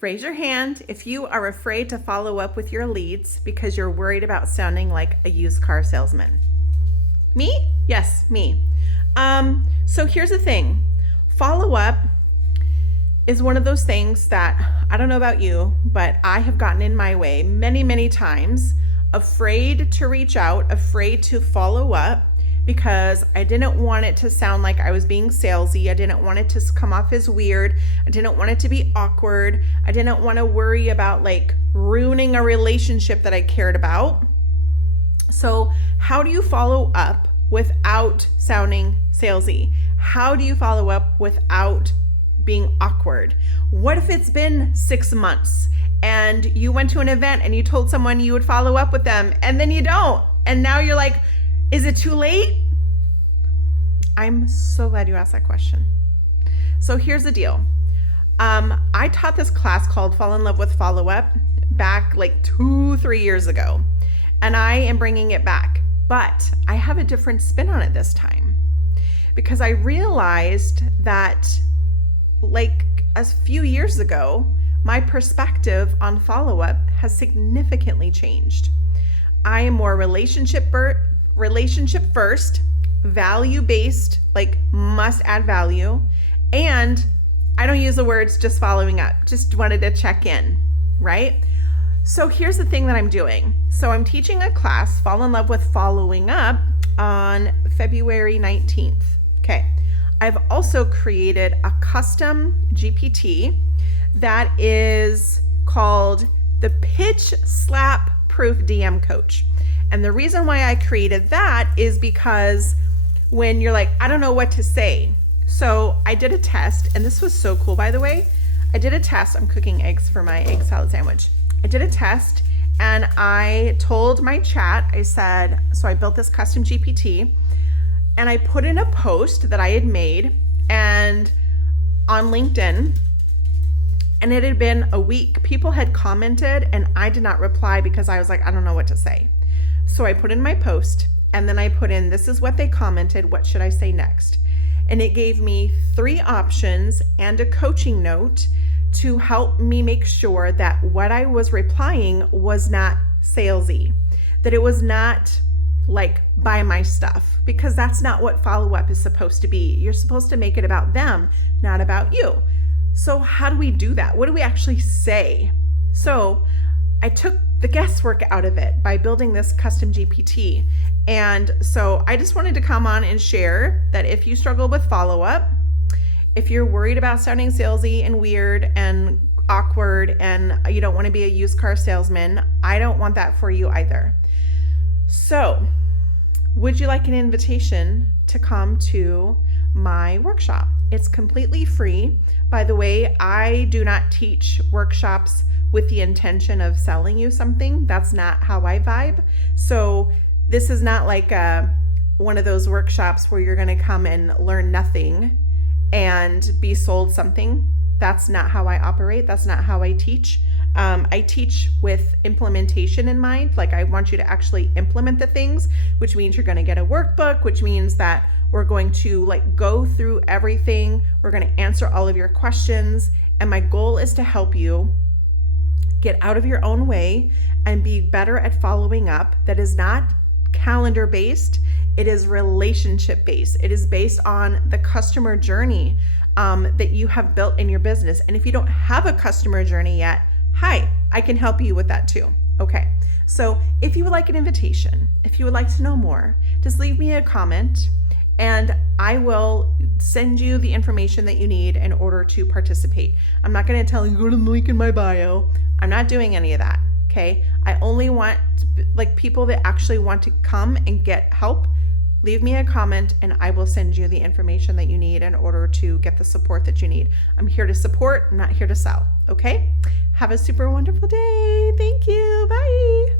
Raise your hand if you are afraid to follow up with your leads because you're worried about sounding like a used car salesman. Me? Yes, me. So here's the thing. Follow up is one of those things that, I don't know about you, but I have gotten in my way many, many times, afraid to reach out, afraid to follow up, because I didn't want it to sound like I was being salesy. I didn't want it to come off as weird. I didn't want it to be awkward. I didn't want to worry about like ruining a relationship that I cared about. So how do you follow up without sounding salesy? How do you follow up without being awkward? What if it's been 6 months and you went to an event and you told someone you would follow up with them and then you don't? And now you're like, is it too late? I'm so glad you asked that question. So here's the deal. I taught this class called Fall in Love with Follow Up back like 2-3 years ago, and I am bringing it back, but I have a different spin on it this time because I realized that like a few years ago, my perspective on follow-up has significantly changed. I am more relationship first, value-based, like must add value. And I don't use the words just following up, just wanted to check in, right? So here's the thing that I'm doing. So I'm teaching a class, Fall in Love with Following Up, on February 19th. Okay. I've also created a custom GPT that is called the Pitch Slap Proof DM Coach. And the reason why I created that is because when you're like, I don't know what to say. So I did a test, and this was so cool, by the way. I did a test. I'm cooking eggs for my egg salad sandwich. I did a test, and I told my chat, I said, so I built this custom GPT, and I put in a post that I had made and on LinkedIn, and it had been a week. People had commented, and I did not reply because I was like, I don't know what to say. So I put in my post, and then I put in, this is what they commented, what should I say next? And it gave me 3 options and a coaching note to help me make sure that what I was replying was not salesy, that it was not like buy my stuff, because that's not what follow-up is supposed to be. You're supposed to make it about them, not about you. So how do we do that? What do we actually say? So I took the guesswork out of it by building this custom GPT. And so I just wanted to come on and share that if you struggle with follow-up, if you're worried about sounding salesy and weird and awkward and you don't want to be a used car salesman, I don't want that for you either. So would you like an invitation to come to my workshop? It's completely free. By the way, I do not teach workshops with the intention of selling you something. That's not how I vibe. So this is not like one of those workshops where you're going to come and learn nothing and be sold something. That's not how I operate. That's not how I teach. I teach with implementation in mind. Like I want you to actually implement the things, which means you're going to get a workbook, which means that we're going to like go through everything. We're going to answer all of your questions. And my goal is to help you get out of your own way and be better at following up. That is not calendar based. It is relationship based. It is based on the customer journey that you have built in your business. And if you don't have a customer journey yet, hi, I can help you with that too. Okay. So if you would like an invitation, if you would like to know more, just leave me a comment and I will send you the information that you need in order to participate. I'm not going to tell you, go to the link in my bio. I'm not doing any of that. Okay. I only want like people that actually want to come and get help. Leave me a comment and I will send you the information that you need in order to get the support that you need. I'm here to support. I'm not here to sell. Okay. Have a super wonderful day. Thank you. Bye.